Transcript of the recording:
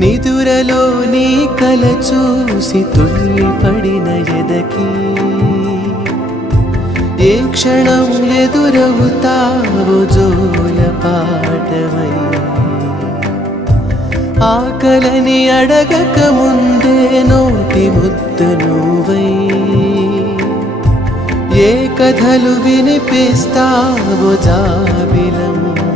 నిదురలో నీ కల చూసి తుళ్ళిపడిన ఎదకి ఏ క్షణం ఎదురవుతావో జోల పాటవై ఆకలని అడగక ముందే నోటి ముద్ద నువ్వై ఏ కథలు వినిపిస్తావో జాబిలమ్మ